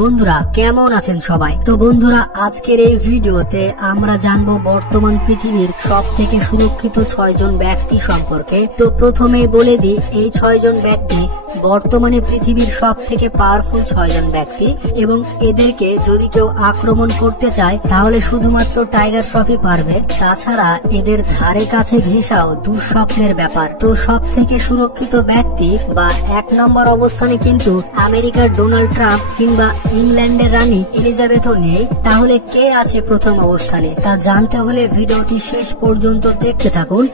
বন্ধুরা কেমন আছেন সবাই? তো বন্ধুরা আজকের এই ভিডিওতে আমরা জানবো বর্তমান পৃথিবীর সবথেকে সুরক্ষিত 6 জন ব্যক্তি সম্পর্কে। তো প্রথমেই বলে দিই, এই 6 জন ব্যক্তি বর্তমানে পৃথিবীর সবথেকে পাওয়ারফুল 6 জন ব্যক্তি, এবং এদেরকে যদি কেউ আক্রমণ করতে চায় তাহলে শুধুমাত্র টাইগার শ্রফই পারবে। তাছাড়া এদের ধারে কাছে ঘেঁষাও দুঃস্বপ্নের ব্যাপার। তো সবথেকে সুরক্ষিত ব্যক্তি বা 1 নম্বর অবস্থানে কিন্তু আমেরিকার ডোনাল্ড ট্রাম্প কিংবা ইংল্যান্ডের রানী এলিজাবেথও নেই। তাহলে কে আছে প্রথম অবস্থানে তা জানতে হলে ভিডিওটি শেষ পর্যন্ত দেখতে থাকুন।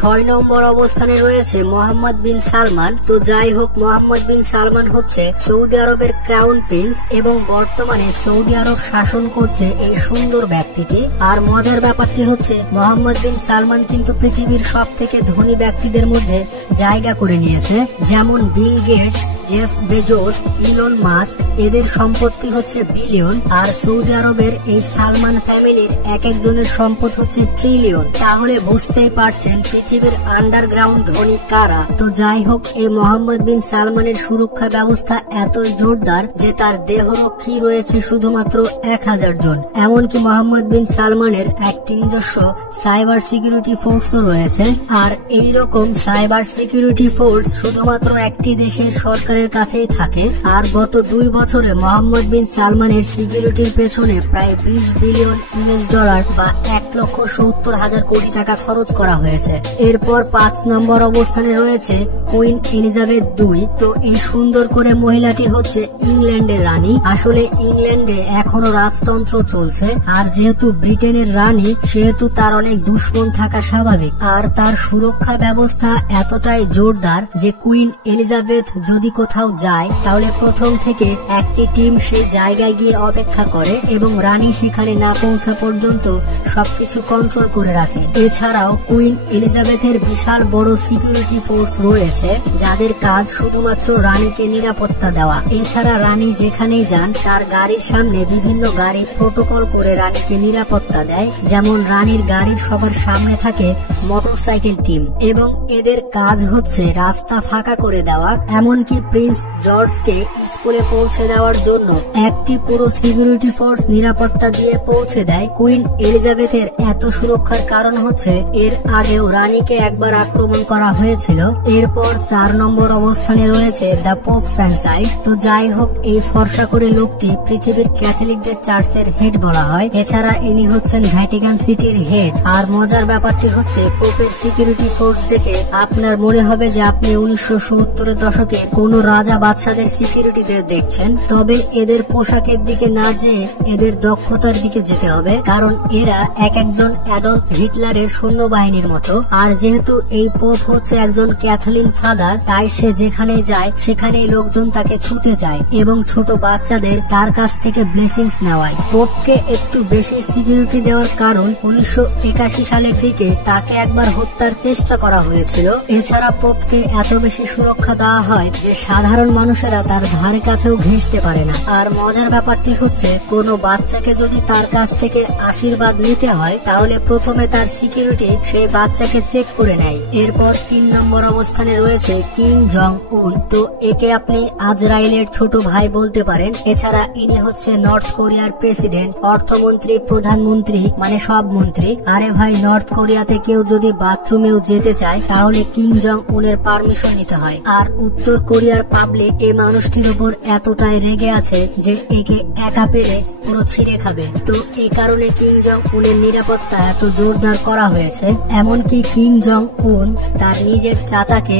6 নম্বর অবস্থানে রয়েছে মোহাম্মদ বিন সালমান। তো যাই হোক, মোহাম্মদ বিন সালমান হচ্ছে সৌদি আরবের ক্রাউন প্রিন্স এবং বর্তমানে সৌদি আরব শাসন করছে এই সুন্দর ব্যক্তিটি। আর মজার ব্যাপারটি হচ্ছে মোহাম্মদ বিন সালমান কিন্তু পৃথিবীর সব থেকে ধনী ব্যক্তিদের মধ্যে জায়গা করে নিয়েছে, যেমন Bill Gates, Jeff Bezos, Elon Musk. এদের সম্পত্তি হচ্ছে বিলিয়ন, আর সৌদি আরবের এই সালমান ফ্যামিলির এক একজনের সম্পদ হচ্ছে ট্রিলিয়ন। তাহলে বুঝতেই পারছেন পৃথিবীর আন্ডারগ্রাউন্ড ধনী কারা। তো যাই হোক, এই মোহাম্মদ বিন সালমানের সুরক্ষা ব্যবস্থা এতই জোরদার যে তার দেহরক্ষী রয়েছে শুধুমাত্র 1000 জন। এমনকি মোহাম্মদ বিন সালমানের একটি নিজস্ব সাইবার সিকিউরিটি ফোর্সও রয়েছে। আর এইরকম সাইবার সিকিউরিটি ফোর্স শুধুমাত্র একটি দেশের সরকারের কাছেই থাকে। আর গত 2 বছরে মোহাম্মদ বিন সালমানের সিকিউরিটির পেছনে প্রায় 20 বিলিয়ন ইউএস ডলার বা 1,70,000 কোটি টাকা খরচ করা হয়েছে। এরপর 5 নম্বর অবস্থানে রয়েছে কুইন এলিজাবেথ II। তো এই সুন্দর করে মহিলাটি হচ্ছে ইংল্যান্ডের রানী। আসলে ইংল্যান্ডে এখনো রাজতন্ত্র চলছে, আর যেহেতু ব্রিটেনের রানী সেহেতু তার অনেক দুশ্মন থাকা স্বাভাবিক। আর তার সুরক্ষা ব্যবস্থা এতটাই জোরদার যে কুইন এলিজাবেথ যদি কোথাও যায় তাহলে প্রথম থেকে একটি টিম সেই জায়গায় গিয়ে অপেক্ষা করে এবং রানী সেখানে না পৌঁছা পর্যন্ত সবকিছু কন্ট্রোল করে রাখে। এছাড়াও কুইন এলিজাবেথের বিশাল বড় সিকিউরিটি ফোর্স রয়েছে যাদের কাজ শুধুমাত্র রানীকে নিরাপত্তা দেওয়া। এছাড়া রানী যেখানেই যান তার গাড়ির সামনে বিভিন্ন গাড়ি প্রোটোকল করে রানীকে নিরাপত্তা দেয়, যেমন রানীর গাড়ির সবার সামনে থাকে মোটরসাইকেল টিম, এবং এদের কাজ হচ্ছে রাস্তা ফাঁকা করে দেওয়া। এমনকি প্রিন্স জর্জকে স্কুলে পৌঁছে দেওয়ার জন্য একটি পুরো সিকিউরিটি ফোর্স নিরাপত্তা দিয়ে পৌঁছে দেয়। কুইন এলিজাবেথের এত সুরক্ষার কারণ হচ্ছে এর আগেও রানীকে একবার আক্রমণ করা হয়েছিল। এরপর 4 নম্বর অবস্থানে রয়েছে দ্য পোপ ফ্রান্সাইস। তো যাই হোক, এই ফর্সা করে লোকটি পৃথিবীর ক্যাথলিকদের চার্চের হেড বলা হয়। এছাড়া ইনি হচ্ছেন ভ্যাটিকান সিটির হেড। আর মজার ব্যাপারটি হচ্ছে পোপের সিকিউরিটি ফোর্স দেখে আপনার মনে হবে যে আপনি 1970-এর দশকে কোন রাজা বাদশাদের সিকিউরিটিদের দেখছেন। তবে এদের পোশাকের দিকে না যেয়ে এদের দক্ষতার দিকে যেতে হবে, কারণ এরা এক একজন অ্যাডলফ হিটলারের সৈন্যবাহিনীর মতো। আর যেহেতু এই পোপ হচ্ছে একজন ক্যাথলিক ফাদার, তাই সে যেখানে যায় সেখানেই লোকজন তাকে ছুতে যায় এবং ছোট বাচ্চাদের তার কাছ থেকে ব্লেসিংস নেওয়ায়। পোপকে একটু বেশি সিকিউরিটি দেওয়ার কারণ 1981 সালের দিকে তাকে একবার হত্যার চেষ্টা করা হয়েছিল। এছাড়া পোপকে এত বেশি সুরক্ষা দেওয়া হয় যে সাধারণ মানুষেরা তার ধারে কাছেও ঘেঁষতে পারে না। আর মজার ব্যাপারটি হচ্ছে কোনো বাচ্চাকে যদি তার কাছ থেকে আশীর্বাদ নিতে হয় তাহলে প্রথমে তার সিকিউরিটি সেই বাচ্চাকে চেক করে নেয়। এরপর 3 নম্বর অবস্থানে রয়েছে কিং জং উন। তো একে আপনি আজরাইলের ছোট ভাই বলতে পারেন। এছাড়া ইনি হচ্ছে নর্থ কোরিয়ার প্রেসিডেন্ট, অর্থমন্ত্রী, প্রধানমন্ত্রী, মানে সব মন্ত্রী। আরে ভাই, নর্থ কোরিয়াতে কেউ যদি বাথরুমেও যেতে চায় তাহলে কিং জং উনের পারমিশন নিতে হয়। আর উত্তর কোরিয়ার পাবলিক এই মানুষটির উপর এতটাই রেগে আছে যে একে একা পেরে পুরো ছিঁড়ে খাবে। তো এই কারণে কিং জং উনের নিরাপত্তা এত জোরদার করা হয়েছে। এমনকি কিং জং উন তার নিজের চাচাকে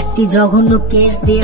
একটি জঘন্য কেস দিয়ে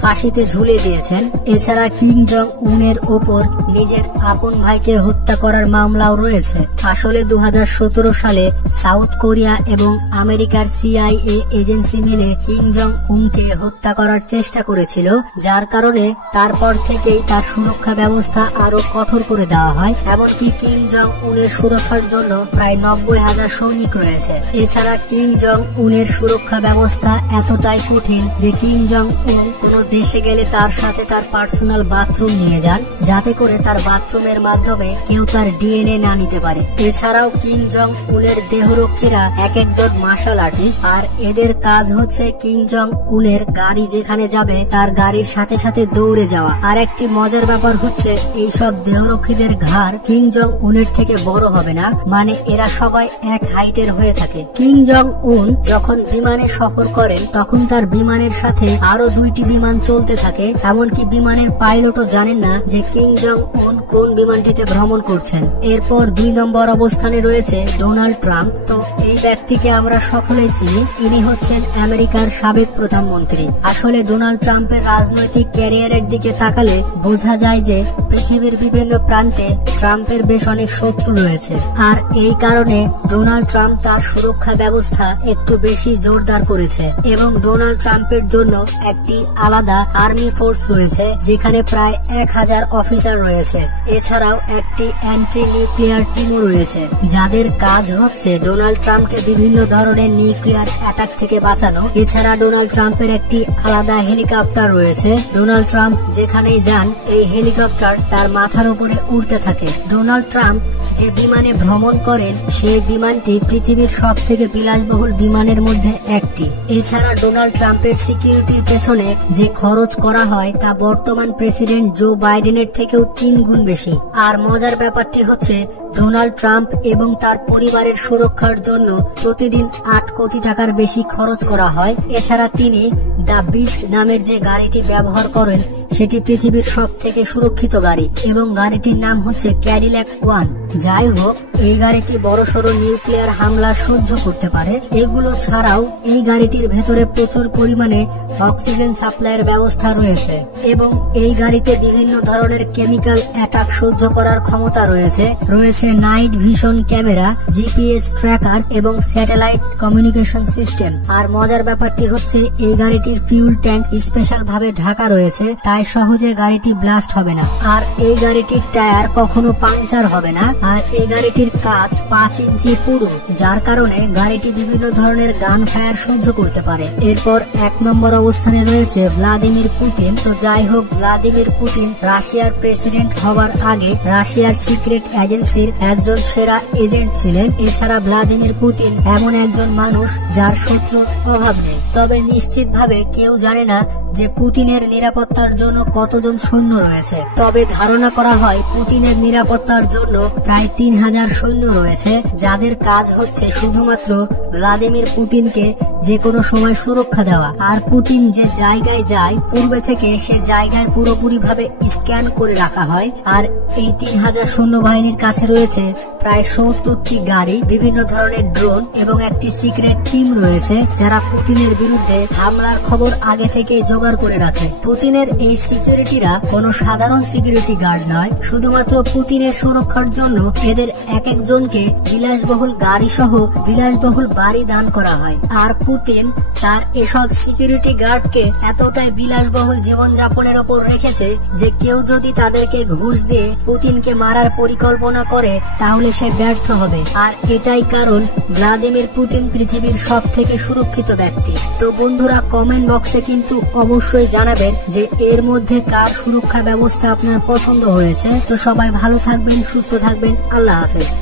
ফাঁসিতে ঝুলে দিয়েছেন। এছাড়া কিং জং উনের ওপর নিজের আপন ভাইকে হত্যা করার মামলাও রয়েছে। আসলে 2017 সালে সাউথ কোরিয়া এবং আমেরিকার CIA এজেন্সি মিলে কিং জং উনকে হত্যা করার চেষ্টা করেছিল, যার কারণে তারপর থেকেই তার সুরক্ষা ব্যবস্থা আরো কঠোর করে দেওয়া হয়। এমনকি কিং জং উনের সুরক্ষার জন্য প্রায় 90,000 সৈনিক রয়েছে। এছাড়া কিং জং উনের সুরক্ষা ব্যবস্থা এতটাই কঠিন যে কিং জং উন কোনো দেশে গেলে তার সাথে তার পার্সোনাল বাথরুম নিয়ে যান, যাতে করে তার বাথরুমের মাধ্যমে কেউ তার DNA না নিতে পারে। এছাড়াও কিং জং উনের দেহরক্ষীরা এক এক একজন মার্শাল আর্টিস্ট, আর এদের কাজ হচ্ছে কিম জং উনের গাড়ি যেখানে যাবে তার গাড়ির সাথে সাথে দৌড়ে যাওয়া। আর একটি মজার ব্যাপার হচ্ছে এইসব দেহরক্ষীদের ঘাড় কিম জং উনের থেকে বড় হবে না, মানে এরা সবাই এক হাইটের হয়ে থাকে। কিম জং উন যখন বিমানে সফর করেন তখন তার বিমানের সাথে আরো 2টি বিমান চলতে থাকে, এমনকি বিমানের পাইলটও জানেন না যে কিম জং উন কোন বিমানটিতে ভ্রমণ করছেন। এরপর 2 নম্বর অবস্থানে রয়েছে ডোনাল্ড ট্রাম্প। তো এই ব্যক্তিকে আমরা সকলেই চিনি, ইনি হচ্ছেন আমেরিকার সাবেক প্রধানমন্ত্রী। আসলে ডোনাল্ড ট্রাম্পের রাজনৈতিক ক্যারিয়ারের দিকে তাকালে বোঝা যায় যে পৃথিবীর বিভিন্ন প্রান্তে ট্রাম্পের বেশ অনেক শত্রু রয়েছে, আর এই কারণে ডোনাল্ড ট্রাম্প তার সুরক্ষা ব্যবস্থা একটু বেশি জোরদার করেছে এবং ডোনাল্ড ট্রাম্পের জন্য একটি আলাদা আর্মি ফোর্স রয়েছে যেখানে প্রায় 1000 অফিসার রয়েছে। এছাড়াও একটি অ্যান্টি নিউক্লিয়ার টিমও রয়েছে যাদের কাজ হচ্ছে ডোনাল্ড ট্রাম্পকে বিভিন্ন ধরনের নিউক্লিয়ার অ্যাটাক থেকে বাঁচানো। এছাড়া ডোনাল্ড ট্রাম্পের একটি আলাদা হেলিকপ্টার রয়েছে। ডোনাল্ড ট্রাম্প যেখানেই যান এই হেলিকপ্টার তার মাথার উপরে উড়তে থাকে। ডোনাল্ড ট্রাম্প যে বিমানে ভ্রমণ করেন সেই বিমানটি পৃথিবীর সব থেকে বিলাসবহুল বিমানের মধ্যে একটি। এছাড়া ডোনাল্ড ট্রাম্পের সিকিউরিটির পেছনে যে খরচ করা হয় তা বর্তমান প্রেসিডেন্ট জো বাইডেনের থেকেও 3 গুণ বেশি। আর মজার ব্যাপারটি হচ্ছে ডোনাল্ড ট্রাম্প এবং তার পরিবারের সুরক্ষার জন্য প্রতিদিন 8 কোটি টাকার বেশি খরচ করা হয়। এছাড়া তিনি দ্য বিস্ট নামের যে গাড়িটি ব্যবহার করেন সেটি পৃথিবীর সব থেকে সুরক্ষিত গাড়ি এবং গাড়িটির নাম হচ্ছে ক্যাডিল্যাক 1। যাই হোক, এই গাড়িটি বড়সড় নিউক্লিয়ার হামলা সহ্য করতে পারে। এগুলো ছাড়াও এই গাড়িটির ভেতরে প্রচুর পরিমাণে অক্সিজেন সাপ্লাইয়ের ব্যবস্থা রয়েছে এবং এই গাড়িতে বিভিন্ন ধরনের কেমিক্যাল অ্যাটাক সহ্য করার ক্ষমতা রয়েছে। রয়েছে night vision camera, GPS tracker এবং স্যাটেলাইট কমিউনিকেশন সিস্টেম। আর মজার ব্যাপারটি হচ্ছে এই গাড়িটির ফিউল ট্যাঙ্ক স্পেশাল ভাবে ঢাকা রয়েছে, তাই সহজে গাড়িটি ব্লাস্ট হবে না। আর এই গাড়িটির টায়ার কখনো পাংচার হবে না। আর এই গাড়িটির কাঁচ 5 ইঞ্চি পুরু, যার কারণে গাড়িটি বিভিন্ন ধরনের গান ফায়ার সহ্য করতে পারে। এরপর 1 নম্বর অবস্থানে রয়েছে ভ্লাদিমির পুতিন। তো যাই হোক, ভ্লাদিমির পুতিন রাশিয়ার প্রেসিডেন্ট হবার আগে রাশিয়ার সিক্রেট এজেন্সির একজন সেরা এজেন্ট ছিলেন। এছাড়া ভ্লাদিমির পুতিন এমন একজন মানুষ যার শত্রুর অভাব নেই। তবে নিশ্চিতভাবে কেউ জানে না যে পুতিনের নিরাপত্তার জন্য কতজন সৈন্য রয়েছে। তবে ধারণা করা হয় পুতিনের নিরাপত্তার জন্য প্রায় 3000 সৈন্য রয়েছে, যাদের কাজ হচ্ছে শুধুমাত্র ভ্লাদিমির পুতিনকে যে কোনো সময় সুরক্ষা দেওয়া। আর পুতিন যে জায়গায় যায় পূর্বে থেকে সে জায়গায় পুরোপুরি ভাবে স্ক্যান করে রাখা হয়। আর এই 3000 সৈন্যবাহিনীর কাছে রয়েছে প্রায় 70টি গাড়ি, বিভিন্ন ধরনের ড্রোন এবং একটি সিক্রেট টিম রয়েছে যারা পুতিনের বিরুদ্ধে হামলার খবর আগে থেকে জোগাড় করে রাখে। পুতিনের এই সিকিউরিটিরা কোনো সাধারণ সিকিউরিটি গার্ড নয়, শুধুমাত্র পুতিনের সুরক্ষার জন্য এদের এক একজনকে বিলাসবহুল গাড়ি সহ বিলাসবহুল বাড়ি দান করা হয়। আর পুতিন তার এসব সিকিউরিটি গার্ডকে এতটাই বিলাসবহুল জীবনযাপনের ওপর রেখেছে যে কেউ যদি তাদেরকে ঘুষ দিয়ে পুতিনকে মারার পরিকল্পনা করে তাহলে সে ব্যর্থ হবে। আর এটাই কারণ ভ্লাদিমির পুতিন পৃথিবীর সব থেকে সুরক্ষিত ব্যক্তি। তো বন্ধুরা, কমেন্ট বক্সে কিন্তু অবশ্যই জানাবেন যে এর মধ্যে কার সুরক্ষা ব্যবস্থা আপনার পছন্দ হয়েছে। তো সবাই ভালো থাকবেন, সুস্থ থাকবেন, আল্লাহ হাফেজ।